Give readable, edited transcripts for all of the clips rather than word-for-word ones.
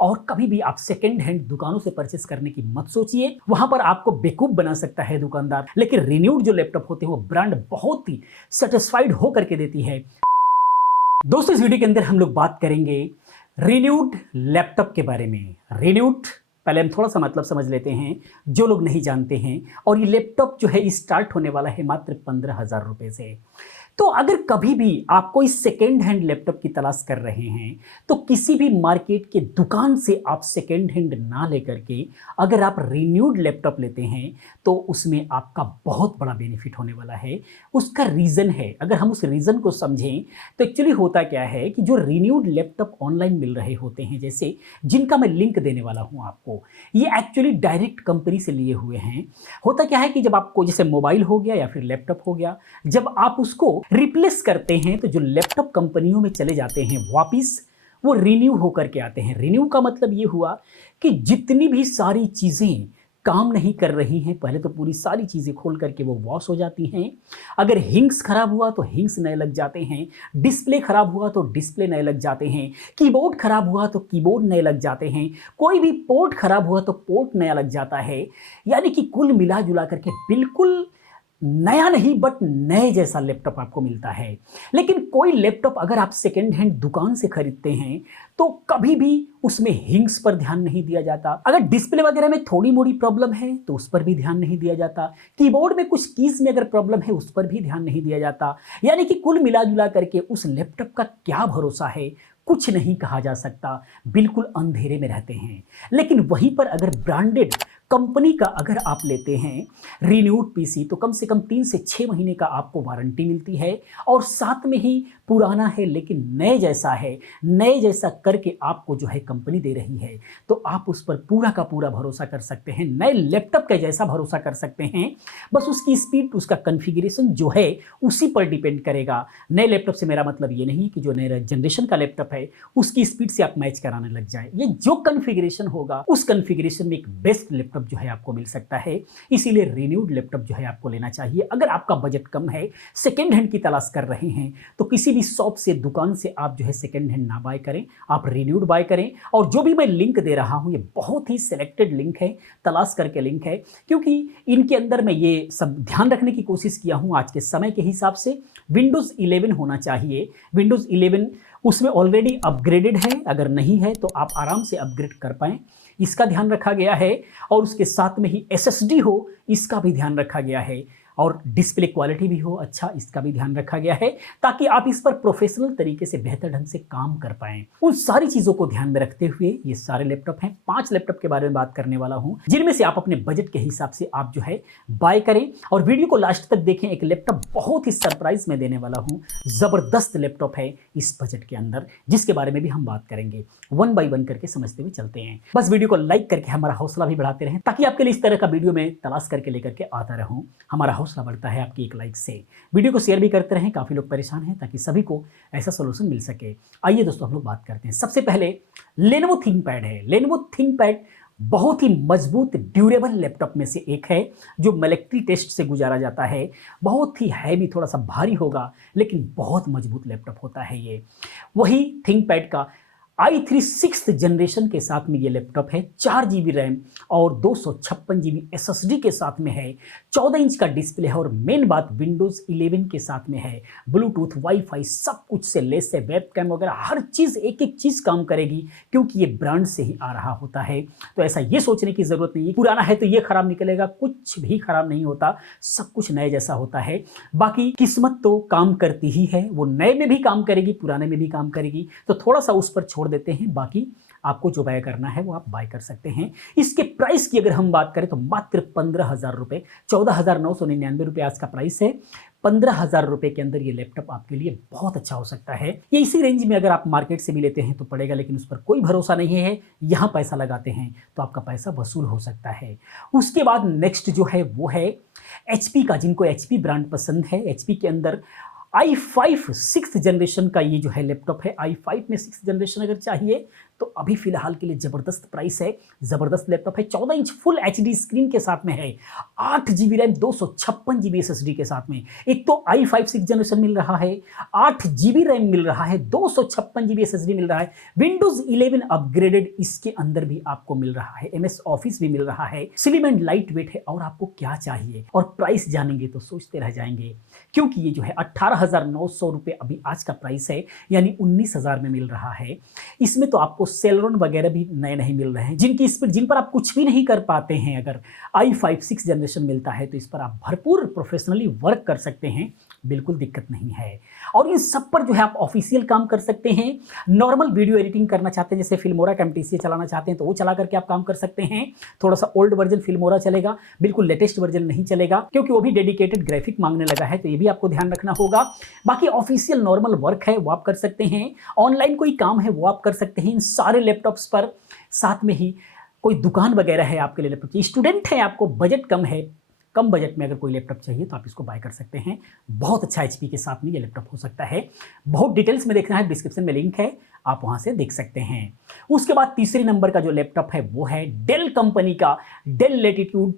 और कभी भी आप सेकेंड हैंड दुकानों से परचेस करने की मत सोचिए, वहां पर आपको बेवकूफ बना सकता है दुकानदार। लेकिन रिन्यूड जो लैपटॉप होते हैं वो ब्रांड बहुत ही सेटिस्फाइड होकर के देती है। दोस्तों, इस वीडियो के अंदर हम लोग बात करेंगे रिन्यूड लैपटॉप के बारे में। रिन्यूड पहले हम थोड़ा सा मतलब समझ लेते हैं जो लोग नहीं जानते हैं। और ये लैपटॉप जो है स्टार्ट होने वाला है मात्र 15,000 रुपए से। तो अगर कभी भी आप कोई सेकेंड हैंड लैपटॉप की तलाश कर रहे हैं तो किसी भी मार्केट के दुकान से आप सेकेंड हैंड ना लेकर के अगर आप रिन्यूड लैपटॉप लेते हैं तो उसमें आपका बहुत बड़ा बेनिफिट होने वाला है। उसका रीज़न है, अगर हम उस रीज़न को समझें तो एक्चुअली होता क्या है कि जो रिन्यूड लैपटॉप ऑनलाइन मिल रहे होते हैं, जैसे जिनका मैं लिंक देने वाला हूं आपको, ये एक्चुअली डायरेक्ट कंपनी से लिए हुए हैं। होता क्या है कि जब आपको जैसे मोबाइल हो गया या फिर लैपटॉप हो गया, जब आप उसको रिप्लेस करते हैं तो जो लैपटॉप कंपनियों में चले जाते हैं वापिस वो रिन्यू होकर के आते हैं। रिन्यू का मतलब ये हुआ कि जितनी भी सारी चीज़ें काम नहीं कर रही हैं, पहले तो पूरी सारी चीज़ें खोल करके वो वॉश हो जाती हैं। अगर हिंग्स खराब हुआ तो हिंग्स नए लग जाते हैं, डिस्प्ले खराब हुआ तो डिस्प्ले नए लग जाते हैं, कीबोर्ड खराब हुआ तो कीबोर्ड नए लग जाते हैं, कोई भी पोर्ट खराब हुआ तो पोर्ट नया लग जाता है। यानी कि कुल मिला जुला करके बिल्कुल नया नहीं बट नए जैसा लैपटॉप आपको मिलता है। लेकिन कोई लैपटॉप अगर आप सेकेंड हैंड दुकान से खरीदते हैं तो कभी भी उसमें हिंग्स पर ध्यान नहीं दिया जाता। अगर डिस्प्ले वगैरह में थोड़ी मोड़ी प्रॉब्लम है तो उस पर भी ध्यान नहीं दिया जाता। कीबोर्ड में कुछ कीज में अगर प्रॉब्लम है उस पर भी ध्यान नहीं दिया जाता। यानी कि कुल मिला जुला करके उस लैपटॉप का क्या भरोसा है, कुछ नहीं कहा जा सकता, बिल्कुल अंधेरे में रहते हैं। लेकिन वहीं पर अगर ब्रांडेड कंपनी का अगर आप लेते हैं रिन्यूड पीसी तो कम से कम 3 से 6 महीने का आपको वारंटी मिलती है और साथ में ही पुराना है लेकिन नए जैसा है, नए जैसा करके आपको जो है कंपनी दे रही है। तो आप उस पर पूरा का पूरा भरोसा कर सकते हैं, नए लैपटॉप के जैसा भरोसा कर सकते हैं। बस उसकी स्पीड, उसका कॉन्फ़िगरेशन जो है उसी पर डिपेंड करेगा। नए लैपटॉप से मेरा मतलब ये नहीं कि जो नए जनरेशन का लैपटॉप है उसकी स्पीड से आप मैच कराने लग जाए। ये जो कॉन्फ़िगरेशन होगा उस कॉन्फ़िगरेशन में एक बेस्ट लैपटॉप जो है आपको मिल सकता है। इसीलिए रिन्यूड लैपटॉप जो है आपको लेना चाहिए। अगर आपका बजट कम है, सेकेंड हैंड की तलाश कर रहे हैं, तो किसी भी शॉप से, दुकान से आप जो है सेकेंड हैंड ना बाय करें, आप रिन्यूड बाय करें। और जो भी मैं लिंक दे रहा हूं ये बहुत ही सिलेक्टेड लिंक है, तलाश करके लिंक है, क्योंकि इनके अंदर मैं ये सब ध्यान रखने की कोशिश किया हूं आज के समय के हिसाब से। विंडोज़ 11 होना चाहिए। विंडोज़ 11 उसमें ऑलरेडी अपग्रेडेड है, अगर नहीं है तो आप आराम से अपग्रेड कर पाएँ, इसका ध्यान रखा गया है। और उसके साथ में ही एसएसडी हो, इसका भी ध्यान रखा गया है। और डिस्प्ले क्वालिटी भी हो अच्छा, इसका भी ध्यान रखा गया है, ताकि आप इस पर प्रोफेशनल तरीके से बेहतर ढंग से काम कर पाएं। उन सारी चीज़ों को ध्यान में रखते हुए ये सारे लैपटॉप हैं। 5 लैपटॉप के बारे में बात करने वाला हूं, जिनमें से आप अपने बजट के हिसाब से आप जो है बाय करें। और वीडियो को लास्ट तक देखें, एक लैपटॉप बहुत ही सरप्राइज में देने वाला हूं। ज़बरदस्त लैपटॉप है इस बजट के अंदर, जिसके बारे में भी हम बात करेंगे। वन बाय वन करके समझते हुए चलते हैं। बस वीडियो को लाइक करके हमारा हौसला भी बढ़ाते रहें, ताकि आपके लिए इस तरह का वीडियो में तलाश करके लेकर के आता रहूं। हमारा हौसला बढ़ता है आपकी एक लाइक से। वीडियो को शेयर भी करते रहें, काफ़ी लोग परेशान हैं, ताकि सभी को ऐसा सोल्यूशन मिल सके। आइए दोस्तों हम लोग बात करते हैं। सबसे पहले लेनोवो थिंकपैड है। लेनोवो थिंकपैड बहुत ही मजबूत ड्यूरेबल लैपटॉप में से एक है, जो मिलिट्री टेस्ट से गुजारा जाता है। बहुत ही हैवी, थोड़ा सा भारी होगा लेकिन बहुत मजबूत लैपटॉप होता है ये। वही थिंकपैड का i3 6th जनरेशन के साथ में ये लैपटॉप है। 4 GB रैम और 256 GB SSD के साथ में है। 14 इंच का डिस्प्ले है और मेन बात विंडोज़ 11 के साथ में है। ब्लूटूथ, वाईफाई सब कुछ से लेस है, वेबकैम वगैरह हर चीज़, एक एक चीज़ काम करेगी, क्योंकि ये ब्रांड से ही आ रहा होता है। तो ऐसा ये सोचने की ज़रूरत नहीं है पुराना है तो ये खराब निकलेगा, कुछ भी खराब नहीं होता, सब कुछ नए जैसा होता है। बाकी किस्मत तो काम करती ही है, वो नए में भी काम करेगी, पुराने में भी काम करेगी। तो थोड़ा सा उस पर छोड़ देते हैं, बाकी आपको जो बाय करना है वो आप बाय कर सकते हैं। इसके प्राइस की अगर हम बात करें तो मात्र 15,000 रुपये, 14,999 रुपये आज का प्राइस है। 15,000 रुपये के अंदर ये लैपटॉप आपके लिए बहुत अच्छा हो सकता है। ये इसी रेंज में अगर आप मार्केट से भी लेते हैं तो पड़ेगा, लेकिन उस पर कोई भरोसा नहीं है। यहाँ पैसा लगाते हैं तो आपका पैसा वसूल हो सकता है। उसके बाद नेक्स्ट जो है वो है HP का। जिनको HP ब्रांड पसंद है, HP के अंदर i5 6th जनरेशन का ये जो है लैपटॉप है। i5 में 6th जनरेशन अगर चाहिए तो अभी फिलहाल के लिए जबरदस्त प्राइस है, जबरदस्त लैपटॉप है। 14 इंच फुल एचडी स्क्रीन के साथ में है, 8 जीबी रैम 256 जीबी एसएसडी के साथ में। एक तो i5 6 जनरेशन मिल रहा है, 8 जीबी रैम मिल रहा है, 256 जीबी एसएसडी मिल रहा है, विंडोज 11 अपग्रेडेड इसके अंदर भी आपको मिल रहा है, एमएस ऑफिस भी मिल रहा है, स्लिम एंड लाइट वेट है। और आपको क्या चाहिए? और प्राइस जानेंगे तो सोचते रह जाएंगे, क्योंकि ये जो है 18,900 रुपए अभी आज का प्राइस है, यानी 19,000 में मिल रहा है। इसमें तो आपको सेलेरॉन वगैरह भी नए नहीं मिल रहे हैं, जिनकी स्पीड, जिन पर आप कुछ भी नहीं कर पाते हैं। अगर i5 6 जनरेशन मिलता है तो इस पर आप भरपूर प्रोफेशनली वर्क कर सकते हैं, बिल्कुल दिक्कत नहीं है। और इन सब पर जो है आप ऑफिशियल काम कर सकते हैं। नॉर्मल वीडियो एडिटिंग करना चाहते हैं, जैसे फिल्मोरा कैमटीसी चलाना चाहते हैं तो वो चला करके आप काम कर सकते हैं। थोड़ा सा ओल्ड वर्जन फिल्मोरा चलेगा, बिल्कुल लेटेस्ट वर्जन नहीं चलेगा, क्योंकि वो भी डेडिकेटेड ग्राफिक मांगने लगा है, तो ये भी आपको ध्यान रखना होगा। बाकी ऑफिशियल नॉर्मल वर्क है वो आप कर सकते हैं, ऑनलाइन कोई काम है वो आप कर सकते हैं इन सारे लैपटॉप्स पर। साथ में ही कोई दुकान वगैरह है आपके लिए लैपटॉप, स्टूडेंट है, आपको बजट कम है, कम बजट में अगर कोई लैपटॉप चाहिए तो आप इसको बाय कर सकते हैं। बहुत अच्छा एचपी के साथ में ये लैपटॉप हो सकता है। बहुत डिटेल्स में देखना है, डिस्क्रिप्शन में लिंक है, आप वहां से देख सकते हैं। उसके बाद तीसरे नंबर का जो लैपटॉप है वो है डेल कंपनी का डेल लैटिट्यूड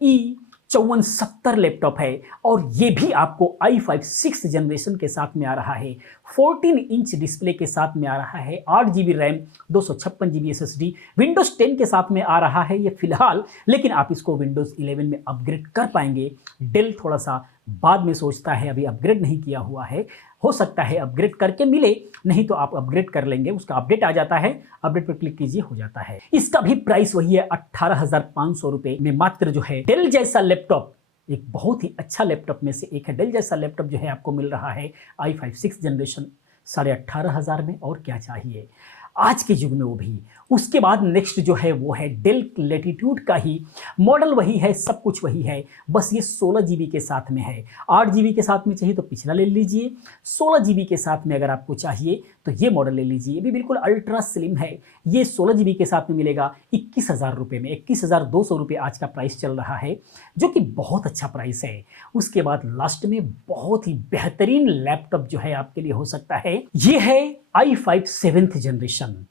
E5470 लैपटॉप है, और ये भी आपको i5 6 जनरेशन के साथ में आ रहा है, 14 इंच डिस्प्ले के साथ में आ रहा है, 8 GB RAM 256 GB SSD, Windows 10 के साथ में आ रहा है ये फिलहाल, लेकिन आप इसको विंडोज 11 में अपग्रेड कर पाएंगे। डेल थोड़ा सा बाद में सोचता है, अभी अपग्रेड नहीं किया हुआ है, हो सकता है अपग्रेड करके मिले, नहीं तो आप अपग्रेड कर लेंगे, उसका अपडेट आ जाता है, अपडेट पर क्लिक कीजिए, हो जाता है। इसका भी प्राइस वही है 18,500 रुपए में मात्र जो है डेल जैसा लैपटॉप, एक बहुत ही अच्छा लैपटॉप में से एक है। डेल जैसा लैपटॉप जो है आपको मिल रहा है i5 6 जनरेशन 18,500 में, और क्या चाहिए आज के युग में वो भी। उसके बाद नेक्स्ट जो है वो है डेल लैटिट्यूड का ही मॉडल, वही है, सब कुछ वही है, बस ये 16 जीबी के साथ में है। 8 जीबी के साथ में चाहिए तो पिछला ले लीजिए, 16 जीबी के साथ में अगर आपको चाहिए तो ये मॉडल ले लीजिए। ये भी बिल्कुल अल्ट्रा स्लिम है, ये 16 जीबी के साथ में मिलेगा 21,000 रुपये में, 21,200 रुपये आज का प्राइस चल रहा है, जो कि बहुत अच्छा प्राइस है। उसके बाद लास्ट में बहुत ही बेहतरीन लैपटॉप जो है आपके लिए हो सकता है, ये है i5 7th जनरेशन।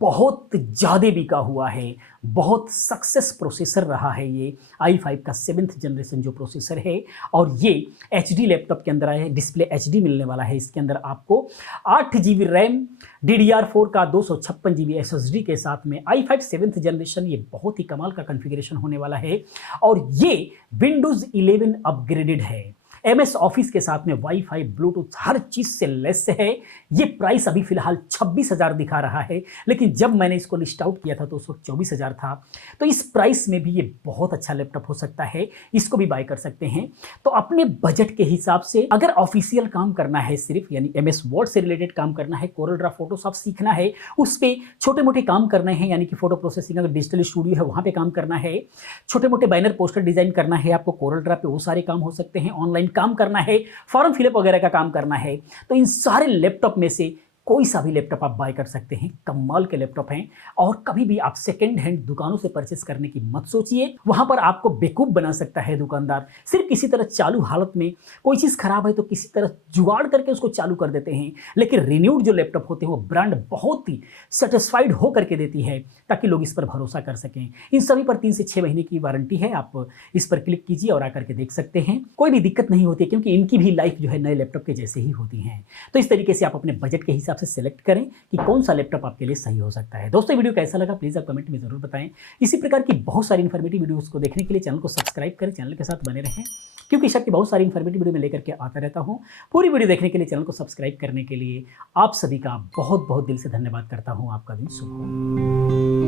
बहुत ज़्यादा बिका हुआ है, बहुत सक्सेस प्रोसेसर रहा है ये i5 का 7th जनरेशन जो प्रोसेसर है, और ये HD लैपटॉप के अंदर आया है, डिस्प्ले HD मिलने वाला है। इसके अंदर आपको 8 जीबी रैम DDR4 का 256 जीबी SSD के साथ में i5 7th जनरेशन, ये बहुत ही कमाल का कॉन्फ़िगरेशन होने वाला है, और ये विंडोज़ 11 अपग्रेडेड है, एमएस ऑफिस के साथ में वाईफाई ब्लूटूथ हर चीज से लेस है। ये प्राइस अभी फिलहाल 26,000 दिखा रहा है, लेकिन जब मैंने इसको लिस्ट आउट किया था तो उस वक्त 24,000 था। तो इस प्राइस में भी ये बहुत अच्छा लैपटॉप हो सकता है, इसको भी बाय कर सकते हैं। तो अपने बजट के हिसाब से अगर ऑफिशियल काम करना है सिर्फ, यानी एमएस वर्ड से रिलेटेड काम करना है, कोरल ड्रा फोटोशॉप सीखना है, उस पर छोटे मोटे काम करने हैं, यानी कि फोटो प्रोसेसिंग अगर डिजिटल स्टूडियो है वहाँ पे काम करना है, छोटे मोटे बैनर पोस्टर डिजाइन करना है आपको कोरल ड्रा पे, वो सारे काम हो सकते हैं। ऑनलाइन काम करना है, फॉर्म फिलअप वगैरह का काम करना है, तो इन सारे लैपटॉप में से कोई सा भी लैपटॉप आप बाय कर सकते हैं। कमाल के लैपटॉप हैं, और कभी भी आप सेकेंड हैंड दुकानों से परचेस करने की मत सोचिए, वहां पर आपको बेवकूफ बना सकता है दुकानदार। सिर्फ किसी तरह चालू हालत में कोई चीज़ खराब है तो किसी तरह जुगाड़ करके उसको चालू कर देते हैं, लेकिन रिन्यूड जो लैपटॉप होते हैं वो ब्रांड बहुत ही सेटिस्फाइड हो करके देती है, ताकि लोग इस पर भरोसा कर सकें। इन सभी पर 3 से 6 महीने की वारंटी है, आप इस पर क्लिक कीजिए और आकर के देख सकते हैं। कोई भी दिक्कत नहीं होती, क्योंकि इनकी भी लाइफ जो है नए लैपटॉप के जैसे ही होती है। तो इस तरीके से आप अपने बजट के हिसाब से सिलेक्ट करें कि कौन सा लैपटॉप आपके लिए सही हो सकता है। दोस्तों वीडियो कैसा लगा प्लीज आप कमेंट में जरूर बताएं। इसी प्रकार की बहुत सारी इन्फॉर्मेटिव वीडियोस को देखने के लिए चैनल को सब्सक्राइब करें, चैनल के साथ बने रहें, क्योंकि इस की बहुत सारी इन्फॉर्मेटिव वीडियो मैं लेकर के आता रहता हूं। पूरी वीडियो देखने के लिए, चैनल को सब्सक्राइब करने के लिए आप सभी का बहुत बहुत दिल से धन्यवाद करता हूं। आपका दिन शुभ हो।